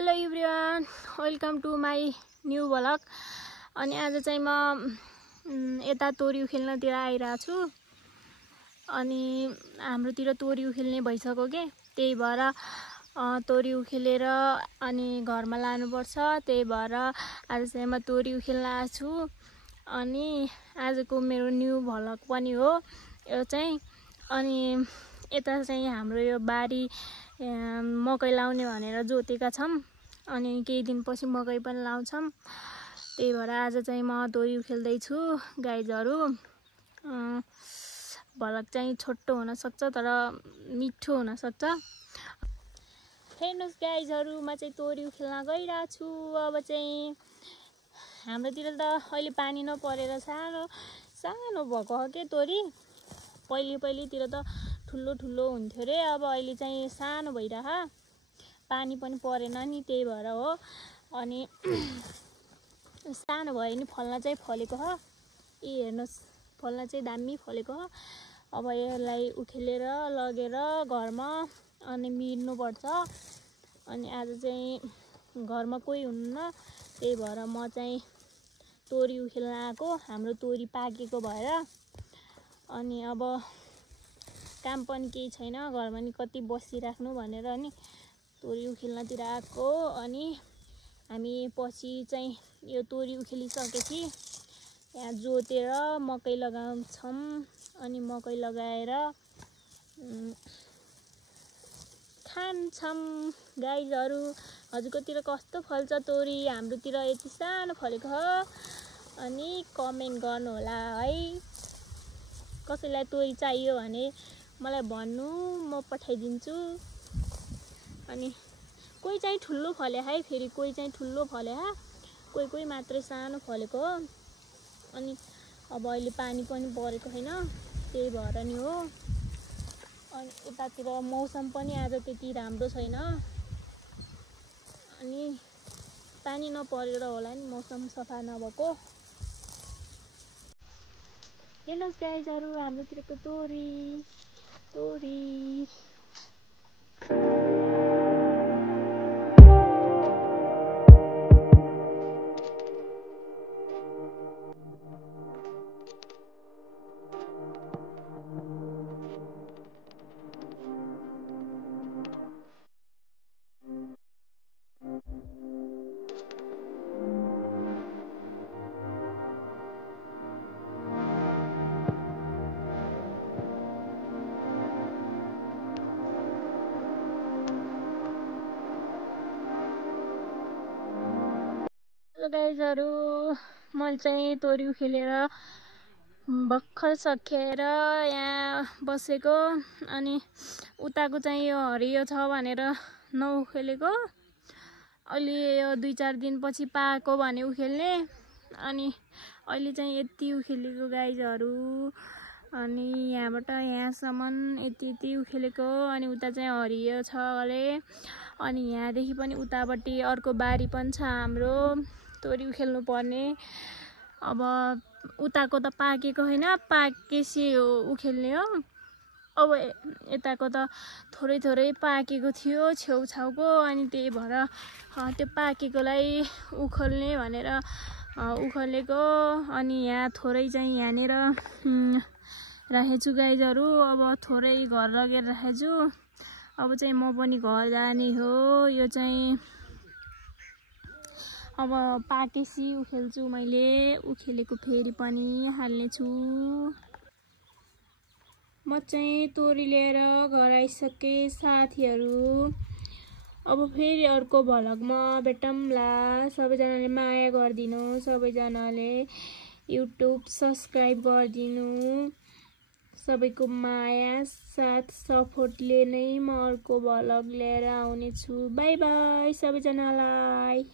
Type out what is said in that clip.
Hello everyone, welcome to my new vlog. अनि आज चाहिँ म यता तोरी खेल्नतिर आइरहेको छु। अनि हाम्रोतिर तोरी खेल्ने भइसक्यो के, त्यही भएर तोरी खेलेर अनि घरमा लानुपर्छ। त्यही भएर आज चाहिँ म तोरी खेल्न आएको छु। अनि आजको मेरो न्यू भ्लग पनि हो यो चाहिँ। अनि यता चाहिँ हाम्रो यो बारी मकै लाउने भनेर जोतेका छौं। अनि केही दिनपछि मकै पनि लाउँछौं। त्यही भएर आज चाहिँ म तोरी खेल्दै छु गाइजहरु। भ्लग चाहिँ छोटो हुन सक्छ तर मिठो हुन सक्छ। हेर्नुस् गाइजहरु, म चाहिँ तोरी खेल्न गइरहेको छु। अब चाहिँ हाम्रोतिर त अहिले पानी नपरेर सानो सानो भएको हो के तोरी। पहिलेतिर त ठुलो ठुलो हुन्थ्यो रे, अब अहिले चाहिँ सानो भइरह। पानी पनि परेन नि, त्यही भएर हो। अनि सानो भयो नि फल्न चाहिँ फलेको हो। हेर्नुस्, फल्न चाहिँ दामी फलेको हो। अब यसलाई उखेलेर लगेर घरमा अनि मिर्नु पर्छ। अनि आज चाहिँ घरमा कोही हुनुहुन्न, त्यही भएर म चाहिँ तोरी उखेल्न आएको। हाम्रो तोरी पाकेको भएर। अनि अब काम पनि केही छैन, घरमा नि कति बसिराख्नु भनेर नि तोरी उखेल्नतिर आएको। अनि हामी पछि चाहिँ यो तोरी उखेलिसकेपछि यहाँ जोतेर मकै लगाउँछौं। अनि मकै लगाएर खान्छौं गाइजहरु। हजुरकोतिर कस्तो फल्छ तोरी? हाम्रोतिर यति सानो फलेको हो। अनि कमेन्ट गर्नु होला है। कसैलाई तोरी चाहियो भने मलाई भन्नु, म पठाइदिन्छु। अनि कोही चाहिँ ठुलो फले है, फेरि कोही चाहिँ ठुलो फले हा, कोही मात्रै सानो फलेको हो। अनि अब अहिले पानी पनि परेको छैन, त्यही भएर नि हो। अनि यतातिर मौसम पनि आज त्यति राम्रो छैन। अनि पानी नपरेर होला नि मौसम सफा नभएको। हेर्नुस् गाइजहरु, हाम्रोतिरको तोरी गाइजहरु, मैले चाहिँ तोरी उखेलेर भर्खर सकेर यहाँ बसेको। अनि उताको चाहिँ यो हरियो छ भनेर नउखेलेको। अहिले यो 2-4 दिनपछि पाको भने उखेल्ने। अनि अहिले चाहिँ यति उखेलेको गाइजहरु। अनि यहाँबाट यहाँसम्म यति उखेलेको। अनि उता चाहिँ हरियो छ अले। अनि यहाँदेखि पनि उतापट्टि अर्को बारी पनि छ हाम्रो, तोरी उखेल्नु पर्ने। अब उताको त पाकेको हैन, पाकेपछि उखेल्ने हो। अब यताको त थोरै पाकेको थियो छेउछाउको। अनि त्यही भएर त्यो पाकेकोलाई उखेल्ने भनेर उखेलेको। अनि यहाँ थोरै चाहिँ यहाँनेर राखेछु गाइजहरु। अब थोरै घर लगेर राखेछु। अब चाहिँ म पनि घर जाने हो। यो चाहिँ अब पाकेपछि उखेल्छु। मैले उखेलेको फेरि पनि हाल्नेछु। म चाहिँ तोरी लिएर घर आइसके साथीहरु। अब फेरि अर्को भ्लगमा भेटौँला। सबैजनाले माया गरिदिनु, सबैजनाले युट्युब सब्स्क्राइब गरिदिनु। सबैको माया साथ सपोर्टले नै म अर्को भ्लग लिएर आउने छु। बाइ बाइ सबैजनालाई।